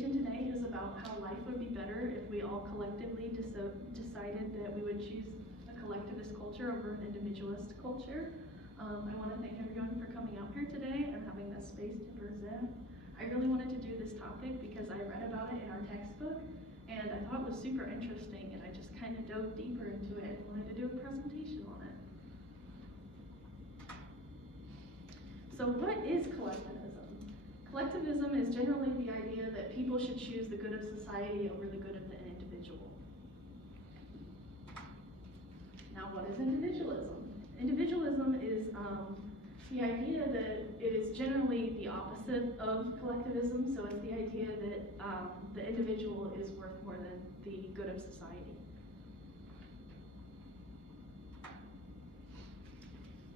presentation today is about how life would be better if we all collectively decided that we would choose a collectivist culture over an individualist culture. I want to thank everyone for coming out here today and having this space to present. I really wanted to do this topic because I read about it in our textbook and I thought it was super interesting, and I just kind of dove deeper into it and wanted to do a presentation on it. So what is collectivism? Collectivism is generally the idea that people should choose the good of society over the good of the individual. Now, what is individualism? Individualism is the idea that it is generally the opposite of collectivism, so it's the idea that the individual is worth more than the good of society.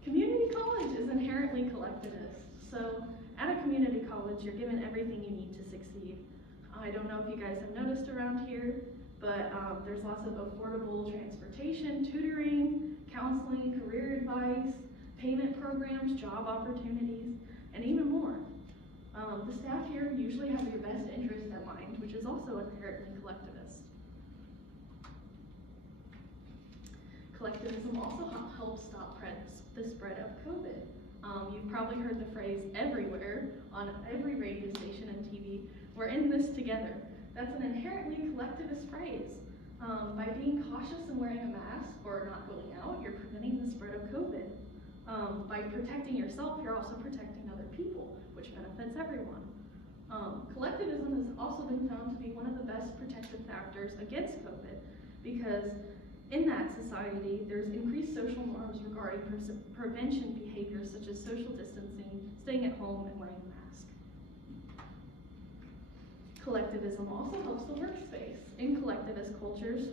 Community college is inherently collectivist. So at a community college, you're given everything you need to succeed. I don't know if you guys have noticed around here, but there's lots of affordable transportation, tutoring, counseling, career advice, payment programs, job opportunities, and even more. The staff here usually have your best interest at mind, which is also inherently collectivist. Collectivism also helps stop the spread of COVID. You've probably heard the phrase everywhere on every radio station and TV, we're in this together. That's an inherently collectivist phrase. By being cautious and wearing a mask or not going out, you're preventing the spread of COVID. By protecting yourself, you're also protecting other people, which benefits everyone. Collectivism has also been found to be one of the best protective factors against COVID because in that society, there's increased social norms regarding prevention behaviors such as social distancing, staying at home, and wearing a mask. Collectivism also helps the workspace. In collectivist cultures,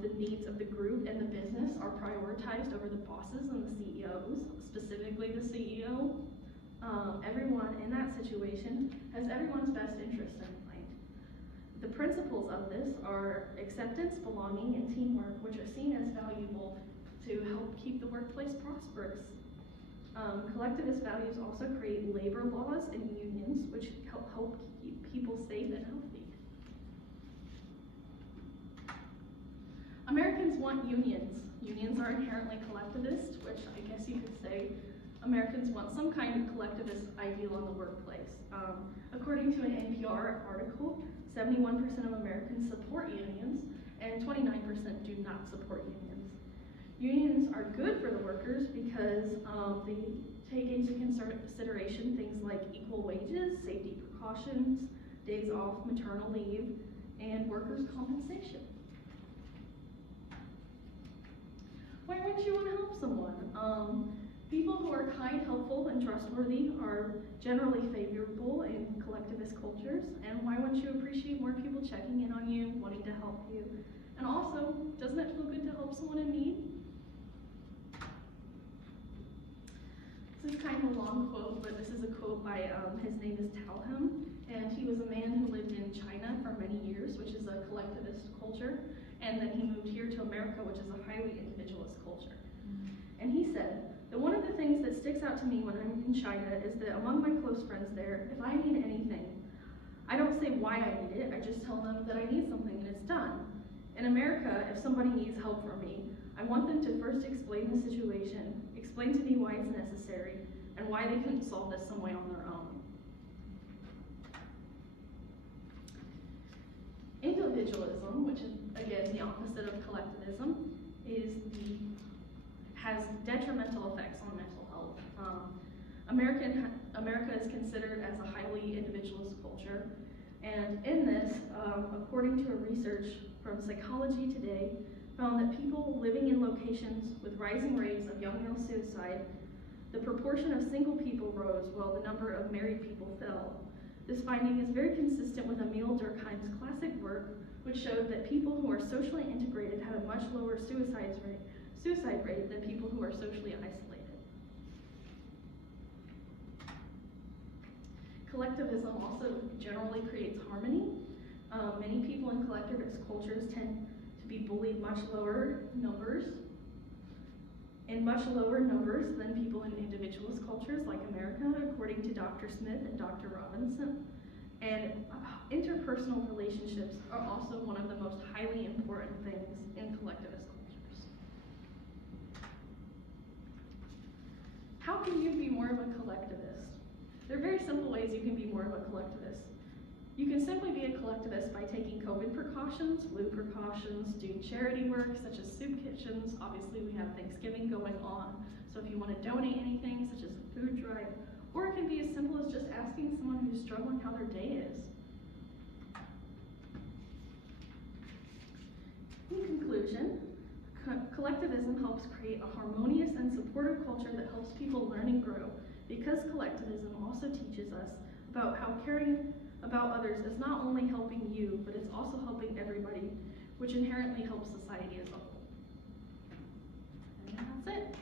the needs of the group and the business are prioritized over the bosses and the CEOs, specifically the CEO. Everyone in that situation has everyone's best interest in mind. The principles of this are acceptance, belonging, and teamwork, which are seen as valuable to help keep the workplace prosperous. Collectivist values also create labor laws and unions, which help keep people safe and healthy. Americans want unions. Unions are inherently collectivist, which I guess you could say Americans want some kind of collectivist ideal in the workplace. According to an NPR article, 71% of Americans support unions and 29% do not support unions. Unions are good for the workers because they take into consideration things like equal wages, safety precautions, days off, maternal leave, and workers' compensation. Why wouldn't you want to help someone? People who are kind, helpful, and trustworthy are generally favorable in collectivist cultures, and why wouldn't you appreciate more people checking in on you, wanting to help you? And also, doesn't it feel good to help someone in need? This is kind of a long quote, but this is a quote by, his name is Talham, and he was a man who lived in China for many years, which is a collectivist culture, and then he moved here to America, which is a highly individualist culture. And he said, that one of the things that sticks out to me when I'm in China is that among my close friends there, if I need anything, I don't say why I need it, I just tell them that I need something and it's done. In America, if somebody needs help from me, I want them to first explain the situation, explain to me why it's necessary, and why they couldn't solve this some way on their own. Individualism, which is again the opposite of collectivism, has detrimental effects on mental health. America is considered as a highly individualist culture, and in this, according to a research from Psychology Today, found that people living in locations with rising rates of young male suicide, the proportion of single people rose while the number of married people fell. This finding is very consistent with Emil Durkheim's classic work, which showed that people who are socially integrated had a much lower suicide rate than people who are socially isolated. Collectivism also generally creates harmony. Many people in collectivist cultures tend to be bullied in much lower numbers than people in individualist cultures like America, according to Dr. Smith and Dr. Robinson. And interpersonal relationships are also one of the most highly important things in collectivist cultures. How can you be more of a collectivist? There are very simple ways you can be more of a collectivist. You can simply be a collectivist by taking COVID precautions, flu precautions, doing charity work such as soup kitchens. Obviously we have Thanksgiving going on, so if you want to donate anything such as a food drive, or it can be as simple as just asking someone who's struggling how their day is. In conclusion, collectivism helps create a harmonious and supportive culture that helps people learn and grow, because collectivism also teaches us about how caring about others is not only helping you, but it's also helping everybody, which inherently helps society as a whole. And that's it.